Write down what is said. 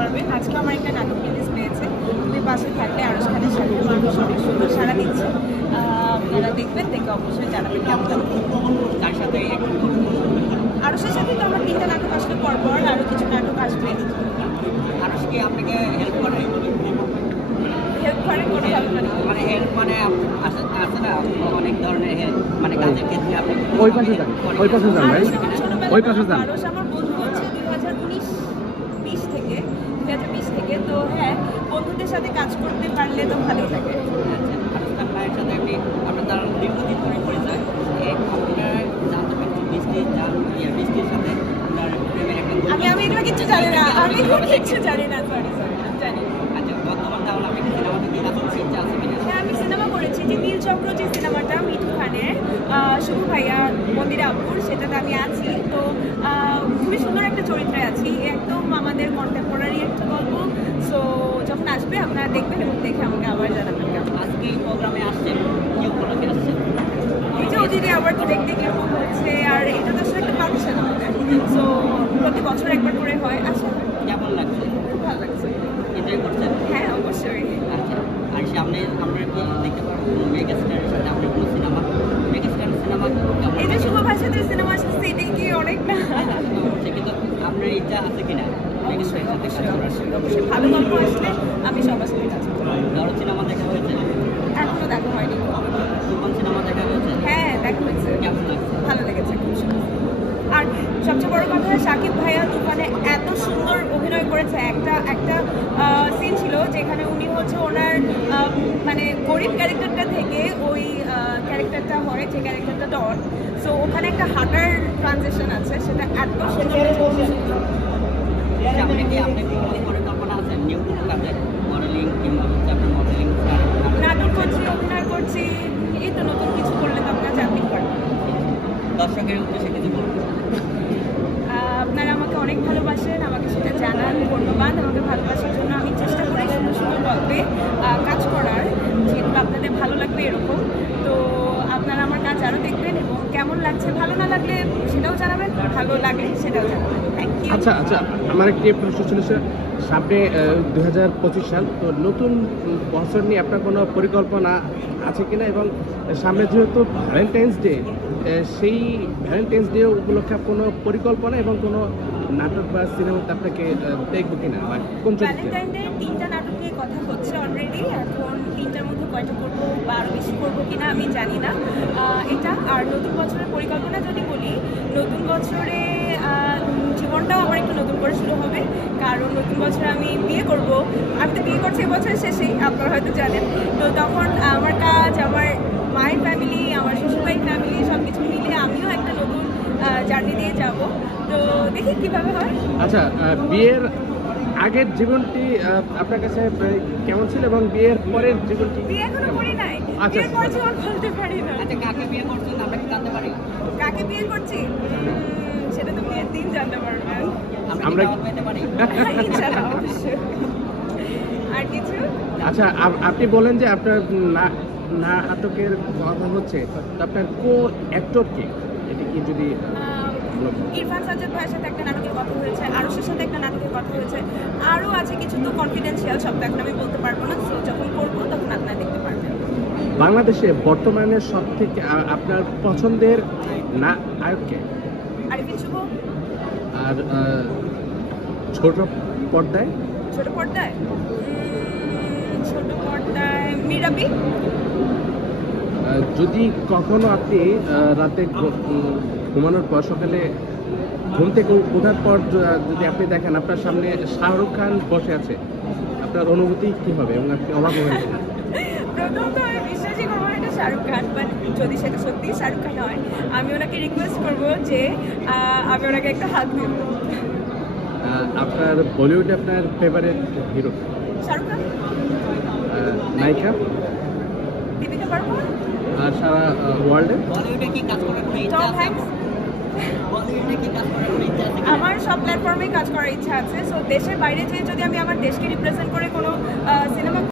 পারবেন। আজকে আমার একটা নাটক রিলিজ পেয়েছে, তুমি পাশে থাকলে আরশ খানের সাথে মানুষ অনেক সুন্দর সাড়া দিচ্ছে। আপনারা দেখবেন, দেখে অবশ্যই জানাবেন কেমন লাগবে। তার সাথে আরশের সাথে তো আমার 3টা নাটক আসলে পরপর আরও কিছু নাটক আসবে। আরশ কি আপনাকে হেল্প করে? হেল্প করে কোনোভাবে মানে হেল্প মানে আছে না অনেক ধরনের হেল্প, মানে কাজের ক্ষেত্রে আপনি ওই পাশে যান, ওই পাশে যান ভাই, ওই পাশে যান। আরশ আমার বন্ধু হচ্ছে 2020 থেকে 2020 থেকে। তো হ্যাঁ, বন্ধুদের সাথে কাজ করতে পারলে তো ভালোই লাগে। আরশ খান ভাইয়ের সাথে আপনার তার দীর্ঘদিন ধরে পরিচয়। আপনারা জানতে পারছি বৃষ্টির সাথে আপনার প্রেমের একটা আমি এগুলো কিচ্ছু জানি না, আমি এগুলো কিচ্ছু জানি না, সরি জানি না। আচ্ছা, বর্তমান তাহলে আপনি সিনেমাতে কি কাজ করতে ইচ্ছা আছে কিনা? হ্যাঁ, আমি সিনেমা করেছি যে নীলচক্র, যে সিনেমাটা মিঠু খানের, শুভ ভাইয়া, মন্দিরা আপুর, সেটাতে আমি আছি। তো খুবই সুন্দর একটা চরিত্রে আছি, একদম আমাদের কন্টেম্পোরারি একটা গল্প। সো যখন আসবে আপনারা দেখবেন এবং দেখে আমাকে আবার জানাবেন কেমন। আজকে এই প্রোগ্রামে আসছেন, কি উপলক্ষে আসছেন? এই যে অতিথি আবার তো দেখতে কেমন হচ্ছে, আর এটা তো আসলে একটা ফাংশন আমাদের। সো প্রতি বছর একবার করে হয়, আসলে কেমন লাগছে? খুব ভালো লাগছে। এনজয় করছেন? হ্যাঁ, অবশ্যই। আচ্ছা, আর সামনে আমরা কি দেখতে পারবো কোনো মেগাস্টারের সাথে আপনি কোনো সিনেমা, মেগাস্টারের সিনেমা কেমন? এই যে শুভ ভাইয়ের সাথে সিনেমা আসছে, এটাই কি অনেক না? সে কিন্তু আপনার ইচ্ছা আছে কিনা অবশ্যই অবশ্যই অবশ্যই অবশ্যই ভালো গল্প আসলে আমি সবার সাথে কাজ করবো। ধরো সিনেমা দেখা হয়েছে, এখনো দেখা হয়নি। তুফান সিনেমা দেখা হয়েছে, হ্যাঁ, দেখা হয়েছে, কেমন লাগছে? ভালো লেগেছে, খুব সুন্দর। আর সবচেয়ে বড় কথা, শাকিব ভাইয়া তুফানে এত সুন্দর অভিনয় করেছে। একটা সিন ছিল যেখানে উনি হচ্ছে ওনার মানে গরিব ক্যারেক্টারটা থেকে ওই ক্যারেক্টারটা হয়, যে ক্যারেক্টারটা ডন। সো ওখানে একটা হাঁটার ট্রানজেকশন আছে, সেটা এত সুন্দর হয়েছে। আপনি কি কোনো পরিকল্পনা আছে নিউ কোনো কাজে, মডেলিং কিংবা হচ্ছে আপনার মডেলিং? নাটক করছি, অভিনয় করছি, এই তো নতুন কিছু করলে তো আপনারা জানতেই পারবেন। দর্শকের উদ্দেশ্যে কিছু বলবেন? আপনারা আমাকে অনেক ভালোবাসেন, আমাকে সেটা জানান, ধন্যবাদ। আমাকে ভালোবাসার জন্য আমি চেষ্টা করি সুন্দর সুন্দর গল্পে কাজ করার, যেগুলো আপনাদের ভালো লাগবে এরকম। তো আপনারা আমার কাজ আরও দেখবেন এবং কেমন লাগছে, ভালো না লাগলে সেটাও জানাবেন, ভালো লাগলে সেটাও জানাবেন। Thank you. আচ্ছা আচ্ছা, আমার একটি প্রশ্ন ছিল স্যার, সামনে 2025 সাল, তো নতুন বছর নিয়ে আপনার কোনো পরিকল্পনা আছে কিনা, এবং সামনে যেহেতু ভ্যালেন্টাইন্স ডে, সেই ভ্যালেন্টাইন্স ডে উপলক্ষে কোনো পরিকল্পনা এবং কোনো নাটক বা সিনেমাতে আপনাকে দেখবো কিনা, বা কোন চরিত্রে? ভ্যালেন্টাইন ডে 3টা নাটক নিয়ে কথা হচ্ছে অলরেডি। এখন 3টার মধ্যে কয়টা করবো বা আরও বেশি করবো কিনা আমি জানি না। এটা আর নতুন বছরের পরিকল্পনা যদি বলি, নতুন বছরে জীবনটাও আমার একটু নতুন করে শুরু হবে, কারণ নতুন বছরে আমি বিয়ে করব। আমি তো বিয়ে করছি এবছরের শেষেই, আপনারা হয়তো জানেন। তো তখন আমার কাজ, আমার মায়ের ফ্যামিলি, আমার শ্বশুরবাড়ির ফ্যামিলি সব কিছু মিলে আমিও একটা নতুন জার্নি দিয়ে যাব। তো দেখি কীভাবে হয়। আচ্ছা, বিয়ের আগের জীবনটি আপনার কাছে কেমন ছিল, এবং বিয়ের পরের জীবনটি? বিয়ে এখনো করি নাই, আচ্ছা, বিয়ের পর জীবন বলতে পারি না। আচ্ছা, কাকে বিয়ে করছেন আমরা কি জানতে পারি? কাকে বিয়ে করছি সেটা তো বিয়ের দিন জানতে পারবেন। আমরা আমরা কি পেতে পারি? ইনশাআল্লাহ, অবশ্যই। আর কিছু? আচ্ছা, আপনি বলেন যে আপনার নাটকের কথা হচ্ছে, তো আপনার কো অ্যাক্টর কে, এটা কি যদি ইরফান সাজ্জাদ ভাইয়ের সাথে একটা নাটকের কথা হয়েছে, আরশের সাথে একটা নাটকের কথা হয়েছে, আরও আছে কিছু, তো কনফিডেন্সিয়াল, সব তো এখন আমি বলতে পারবো না। সো যখন করবো তখন আপনারা দেখতে পারবেন। বাংলাদেশে বর্তমানে সব থেকে আপনার পছন্দের নায়ককে, আরিফিন শুভ। আর ছোট পর্দায়? ছোট পর্দায় ছোট পর্দায় মীরাবি। যদি কখনো আপনি রাতে ঘুমানোর পর সকালে ঘুম থেকে ওঠার পর যদি আপনি দেখেন আপনার সামনে শাহরুখ খান বসে আছে, আপনার অনুভূতি কি হবে এবং আপনি অবাক হবেন? প্রথম তো আমি বিশ্বাসই করবো এটা শাহরুখ খান, বাট যদি সেটা সত্যি শাহরুখ খান হয়, আমি ওনাকে রিকোয়েস্ট করবো যে আমি ওনাকে একটা হাত দেব। আপনার বলিউডে আপনার ফেভারিট হিরো? শাহরুখ খান। নায়িকা? দীপিকা পাড়ুকোন। আর সারা ওয়ার্ল্ডে? বলিউডে কি কাজ করার কোনো ইচ্ছা টম আছে? হ্যাঙ্কস। বলিউডে কি কাজ করার কোনো ইচ্ছা আছে? আমার সব প্ল্যাটফর্মেই কাজ করার ইচ্ছা আছে। সো দেশের বাইরে যেয়ে যদি আমি আমার দেশকে রিপ্রেজেন্ট করে কোনো সিনেমা